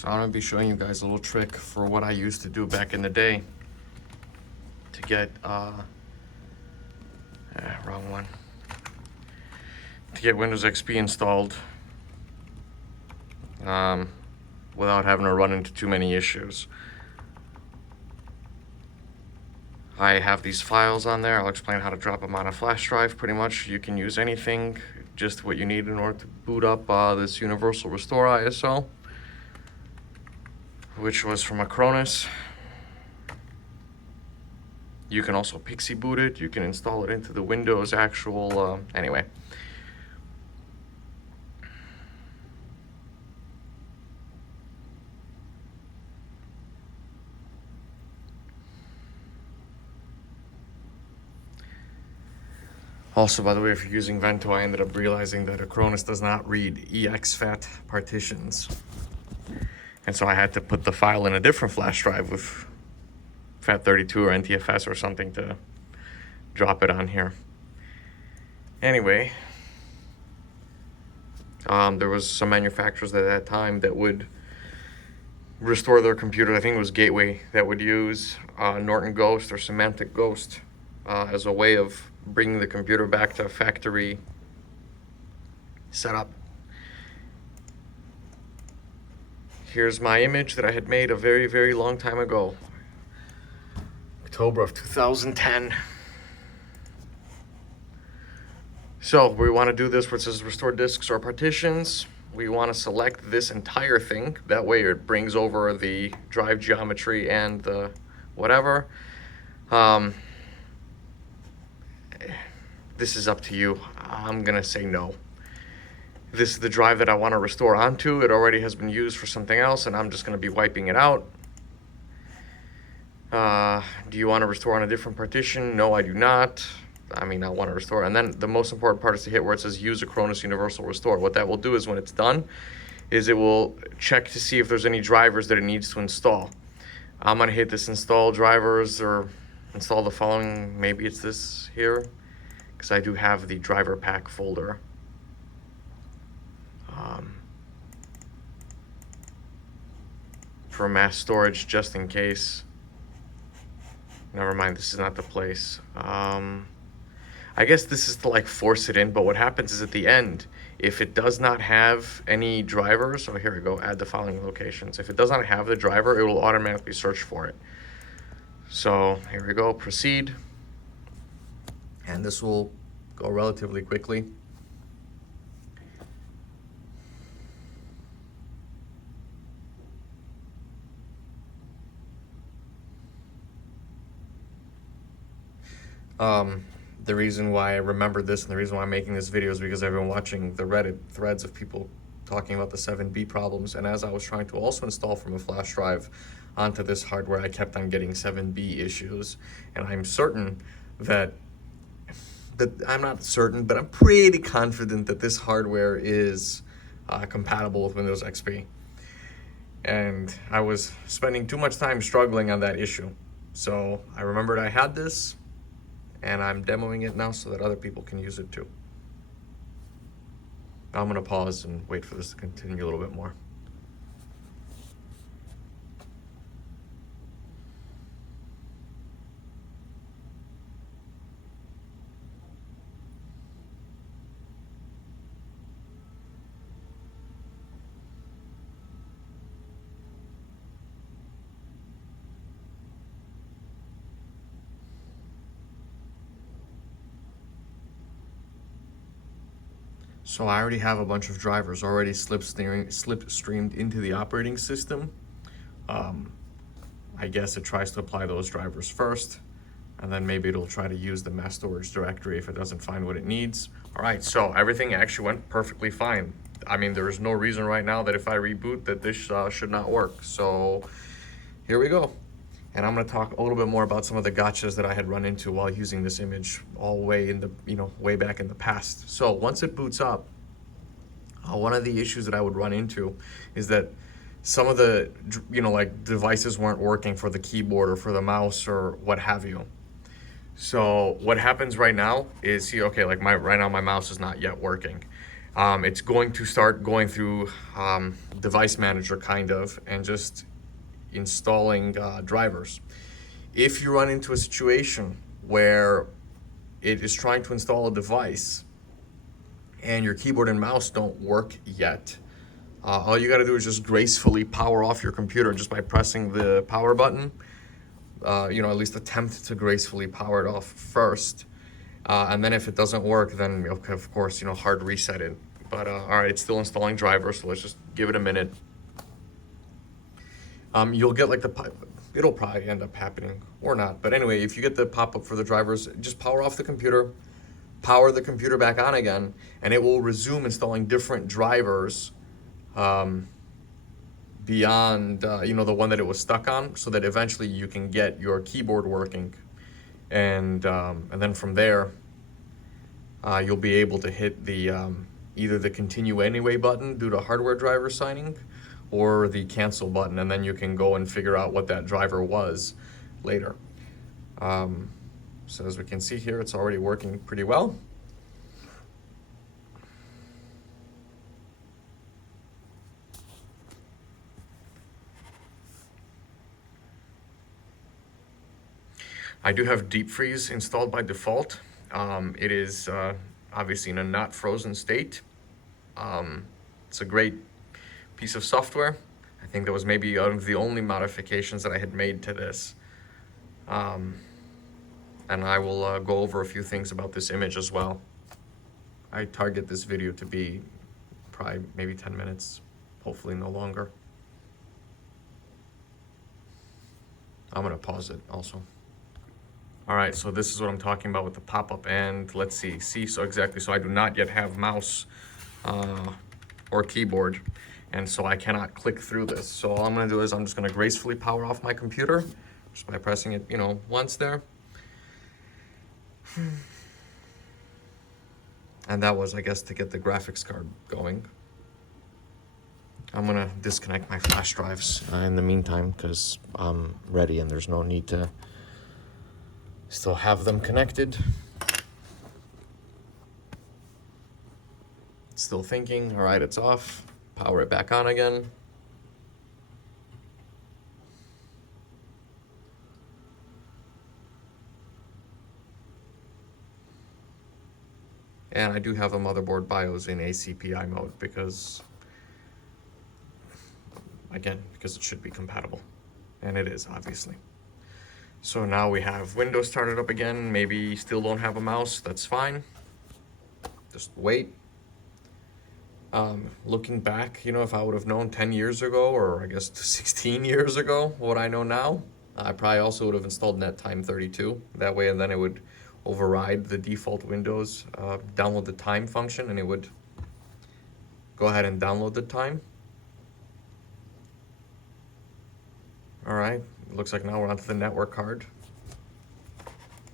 So I'm gonna be showing you guys a little trick for what I used to do back in the day to get wrong one. To get Windows XP installed without having to run into too many issues. I have these files on there. I'll explain how to drop them on a flash drive. Pretty much you can use anything, just what you need in order to boot up this Universal Restore ISO, which was from Acronis. You can also pixie boot it. You can install it into the Windows actual, anyway. Also, by the way, if you're using Vento, I ended up realizing that Acronis does not read exFAT partitions. And so I had to put the file in a different flash drive with FAT32 or NTFS or something to drop it on here. Anyway, there was some manufacturers at that time that would restore their computer. I think it was Gateway that would use Norton Ghost or Semantic Ghost as a way of bringing the computer back to factory setup. Here's my image that I had made a very, very long time ago. October of 2010. So we want to do this where it says restore disks or partitions. We want to select this entire thing. That way it brings over the drive geometry and the whatever. This is up to you. I'm gonna say no. This is the drive that I want to restore onto. It already has been used for something else, and I'm just gonna be wiping it out. Do you want to restore on a different partition? No, I do not. I mean, I want to restore. And then the most important part is to hit where it says use Acronis Universal Restore. What that will do is when it's done, is it will check to see if there's any drivers that it needs to install. I'm gonna hit this install drivers or install the following. Maybe it's this here, because I do have the driver pack folder. For mass storage, just in case. Never mind, this is not the place. I guess this is to like force it in, but what happens is at the end, if it does not have any drivers, so here we go, add the following locations. If it does not have the driver, it will automatically search for it. So here we go, proceed. And this will go relatively quickly. The reason why I remembered this and the reason why I'm making this video is because I've been watching the Reddit threads of people talking about the 7B problems, and as I was trying to also install from a flash drive onto this hardware, I kept on getting 7B issues, and I'm certain that I'm not certain, but I'm pretty confident that this hardware is compatible with Windows XP. And I was spending too much time struggling on that issue. So I remembered I had this, and I'm demoing it now so that other people can use it too. I'm gonna pause and wait for this to continue a little bit more. So I already have a bunch of drivers already slipstreamed into the operating system. I guess it tries to apply those drivers first, and then maybe it'll try to use the mass storage directory if it doesn't find what it needs. All right, so everything actually went perfectly fine. I mean, there is no reason right now that if I reboot that this should not work. So here we go. And I'm gonna talk a little bit more about some of the gotchas that I had run into while using this image all way in the, way back in the past. So once it boots up, one of the issues that I would run into is that some of the, like devices weren't working for the keyboard or for the mouse or what have you. So what happens right now is, see, okay, like right now my mouse is not yet working. it's going to start going through device manager kind of and just installing drivers. If you run into a situation where it is trying to install a device and your keyboard and mouse don't work yet, all you got to do is just gracefully power off your computer just by pressing the power button. You know, at least attempt to gracefully power it off first. And then if it doesn't work, then of course, you know, hard reset it. But all right, it's still installing drivers, so let's just give it a minute. You'll get like it'll probably end up happening or not. But anyway, if you get the pop-up for the drivers, just power off the computer, power the computer back on again, and it will resume installing different drivers beyond, you know, the one that it was stuck on, so that eventually you can get your keyboard working. And then from there, you'll be able to hit the either the continue anyway button due to hardware driver signing, or the cancel button, and then you can go and figure out what that driver was later. So as we can see here, it's already working pretty well. I do have deep freeze installed by default. It is obviously in a not frozen state. It's a great piece of software. I think that was maybe one of the only modifications that I had made to this. And I will go over a few things about this image as well. I target this video to be probably maybe 10 minutes, hopefully no longer. I'm gonna pause it also. All right, so this is what I'm talking about with the pop-up, and let's see, so exactly, so I do not yet have mouse or keyboard, and so I cannot click through this. So all I'm gonna do is I'm just gonna gracefully power off my computer just by pressing it, you know, once there. And that was, I guess, to get the graphics card going. I'm gonna disconnect my flash drives in the meantime because I'm ready and there's no need to still have them connected. Still thinking, all right, it's off. Power it back on again. And I do have a motherboard BIOS in ACPI mode because, again, because it should be compatible. And it is, obviously. So now we have Windows started up again. Maybe still don't have a mouse, that's fine. Just wait. Looking back, you know, if I would have known 10 years ago, or I guess 16 years ago, what I know now, I probably also would have installed NetTime 32. That way, and then it would override the default Windows download the time function, and it would go ahead and download the time. All right, it looks like now we're onto the network card.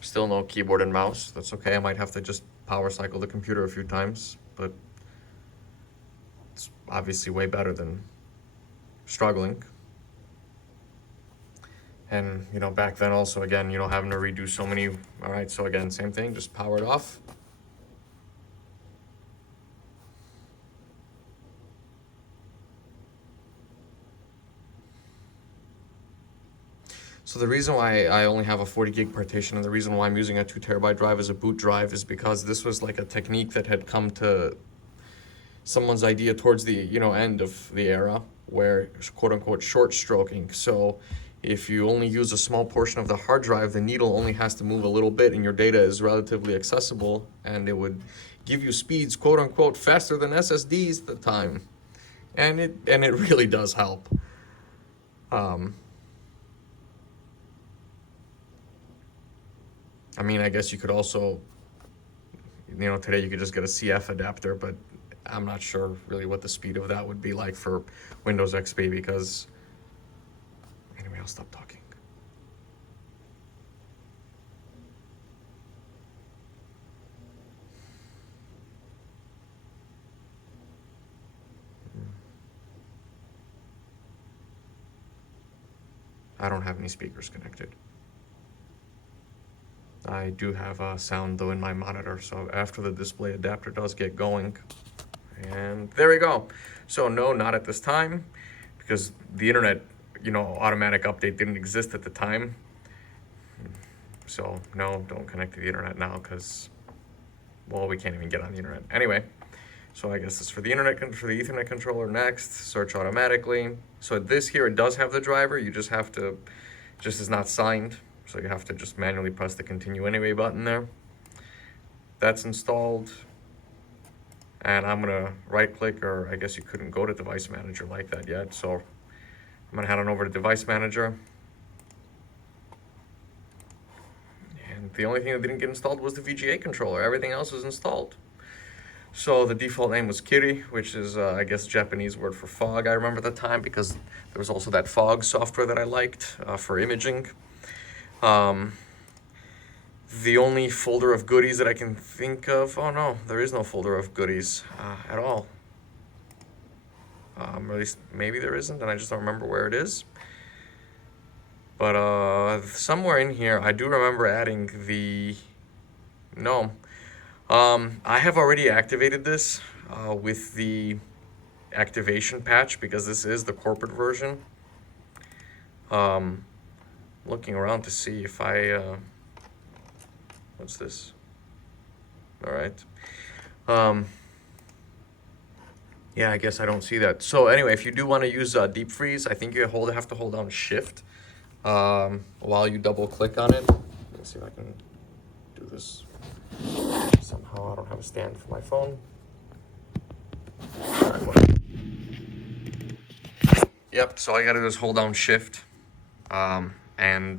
Still no keyboard and mouse. That's okay. I might have to just power cycle the computer a few times, but it's obviously way better than struggling. And, you know, back then also, again, you know, having to redo so many. All right, so again, same thing, just power it off. So the reason why I only have a 40 gig partition and the reason why I'm using a 2 terabyte drive as a boot drive is because this was like a technique that had come to someone's idea towards the, you know, end of the era, where quote unquote short stroking. So if you only use a small portion of the hard drive, the needle only has to move a little bit and your data is relatively accessible, and it would give you speeds quote unquote faster than SSDs at the time. And it really does help. I mean, I guess you could also, you know, today you could just get a CF adapter, but I'm not sure really what the speed of that would be like for Windows XP because, anyway, I'll stop talking. I don't have any speakers connected. I do have sound though in my monitor, so after the display adapter does get going, And there we go. So no, not at this time, because the internet, automatic update didn't exist at the time. So no, don't connect to the internet now because, well, we can't even get on the internet. Anyway, so I guess it's for the Ethernet controller next, search automatically. So this here, it does have the driver. You just have to, just is not signed. So you have to just manually press the continue anyway button there. That's installed. And I'm gonna right click, or I guess you couldn't go to device manager like that yet. So I'm gonna head on over to device manager. And the only thing that didn't get installed was the VGA controller. Everything else was installed. So the default name was Kiri, which is, I guess, Japanese word for fog. I remember at the time because there was also that fog software that I liked for imaging. The only folder of goodies that I can think of, oh no, there is no folder of goodies at all. At least maybe there isn't, and I just don't remember where it is. But somewhere in here, I do remember adding the, no. I have already activated this with the activation patch because this is the corporate version. Looking around to see if I, what's this? All right. Yeah, I guess I don't see that. So anyway, if you do want to use deep freeze, I think you have to hold down Shift while you double click on it. Let's see if I can do this. Somehow I don't have a stand for my phone. All right, well. Yep, so all you gotta do is hold down Shift and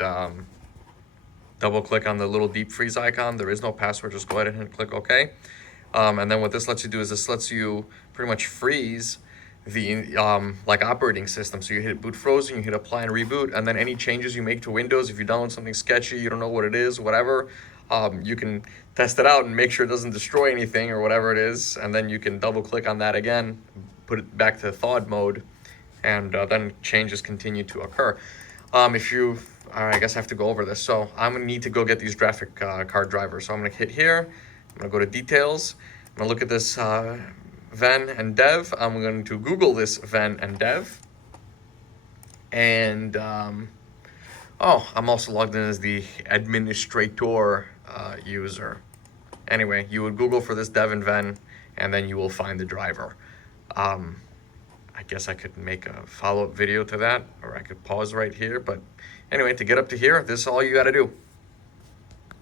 double click on the little deep freeze icon. There is no password, just go ahead and click OK. And then what this lets you do is this lets you pretty much freeze the like operating system. So you hit boot frozen, you hit apply and reboot, and then any changes you make to Windows, if you download something sketchy, you don't know what it is, whatever, you can test it out and make sure it doesn't destroy anything or whatever it is, and then you can double click on that again, put it back to thawed mode, and then changes continue to occur. I guess I have to go over this. So I'm gonna need to go get these graphic card drivers. So I'm gonna hit here, I'm gonna go to details, I'm gonna look at this Ven and Dev. I'm going to Google this Ven and Dev. And, I'm also logged in as the administrator user. Anyway, you would Google for this Dev and Ven, and then you will find the driver. I guess I could make a follow-up video to that, or I could pause right here. But anyway, to get up to here, this is all you got to do.